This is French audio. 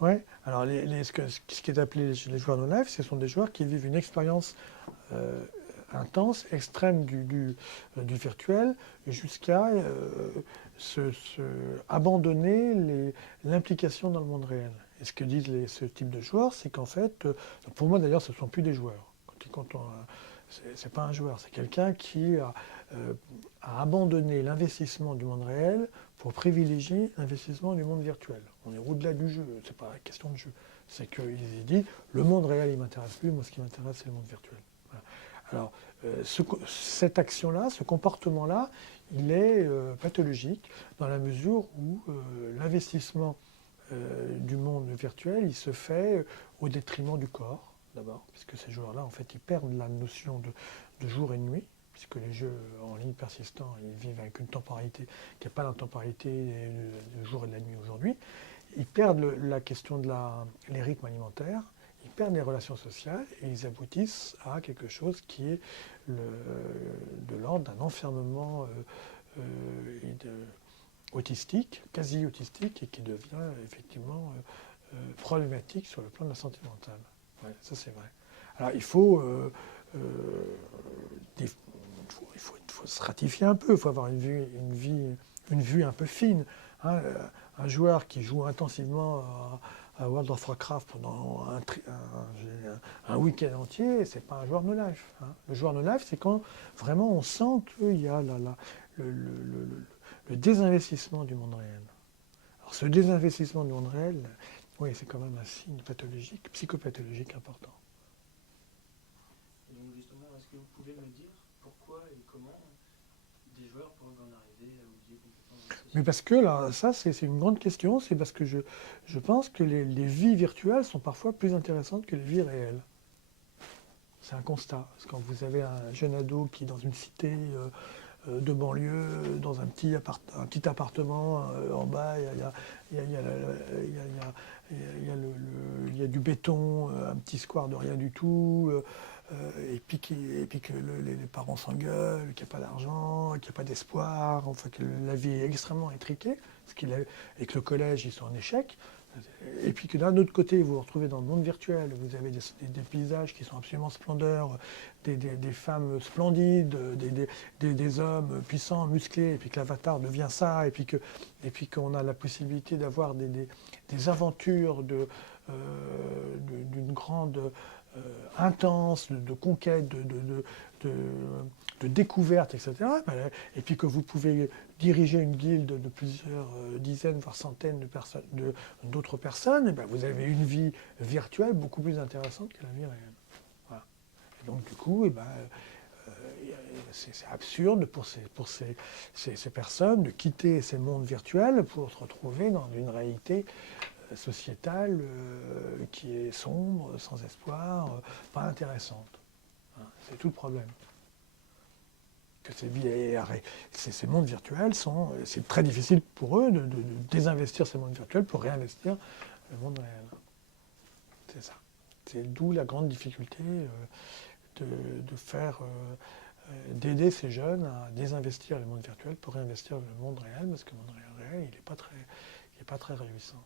Ouais. Alors, ce qui est appelé les joueurs no life, ce sont des joueurs qui vivent une expérience euh, intense, extrême du virtuel, jusqu'à abandonner l'implication dans le monde réel. Et ce que disent ce type de joueurs, c'est qu'en fait, pour moi d'ailleurs, ce ne sont plus des joueurs. C'est pas un joueur, c'est quelqu'un qui a abandonné l'investissement du monde réel pour privilégier l'investissement du monde virtuel. On est au-delà du jeu, c'est pas question de jeu. C'est qu'il dit, le monde réel, il m'intéresse plus, moi ce qui m'intéresse, c'est le monde virtuel. Voilà. Alors, cette action-là, ce comportement-là, il est pathologique dans la mesure où l'investissement du monde virtuel, il se fait au détriment du corps, d'abord, puisque ces joueurs-là, en fait, ils perdent la notion de jour et de nuit, puisque les jeux en ligne persistants, ils vivent avec une temporalité qui n'est pas la temporalité du jour et de la nuit aujourd'hui. Ils perdent la question les rythmes alimentaires, ils perdent les relations sociales et ils aboutissent à quelque chose qui est de l'ordre d'un enfermement autistique, quasi autistique, et qui devient effectivement problématique sur le plan de la santé mentale. Ouais, ça c'est vrai. Alors il faut se ratifier un peu, il faut avoir une vue un peu fine. Hein. Un joueur qui joue intensivement à World of Warcraft pendant un week-end entier, c'est pas un joueur no life. Hein. Le joueur no life, c'est quand vraiment on sent qu'il y a le désinvestissement du monde réel. Alors ce désinvestissement du monde réel, oui, c'est quand même un signe pathologique, psychopathologique important. Et donc justement, est-ce que vous pouvez me dire pourquoi et comment des joueurs pourraient en arriver à oublier complètement leur société? Mais parce que là, ça, c'est une grande question, c'est parce que je pense que les vies virtuelles sont parfois plus intéressantes que les vies réelles. C'est un constat. Parce que quand vous avez un jeune ado qui est dans une cité de banlieue, dans un petit appartement en bas, il y a du béton, un petit square de rien du tout, et puis que les parents s'engueulent, qu'il n'y a pas d'argent, qu'il n'y a pas d'espoir, enfin que la vie est extrêmement étriquée, et que le collège, ils sont en échec. Et puis que d'un autre côté, vous vous retrouvez dans le monde virtuel, vous avez des paysages qui sont absolument splendeurs, des femmes splendides, des hommes puissants, musclés, et puis que l'avatar devient ça, et puis qu'on a la possibilité d'avoir des aventures d'une grande intense, de conquête, de découverte, etc. Et puis que vous pouvez diriger une guilde de plusieurs dizaines, voire centaines d'autres personnes, et bien vous avez une vie virtuelle beaucoup plus intéressante que la vie réelle. Voilà. Et donc du coup, c'est absurde pour ces personnes de quitter ces mondes virtuels pour se retrouver dans une réalité sociétale qui est sombre, sans espoir, pas intéressante. Hein. C'est tout le problème. Que ces mondes virtuels c'est très difficile pour eux de désinvestir ces mondes virtuels pour réinvestir le monde réel. C'est ça. C'est d'où la grande difficulté d'aider ces jeunes à désinvestir le monde virtuel pour réinvestir le monde réel, parce que le monde réel, il n'est pas très réjouissant.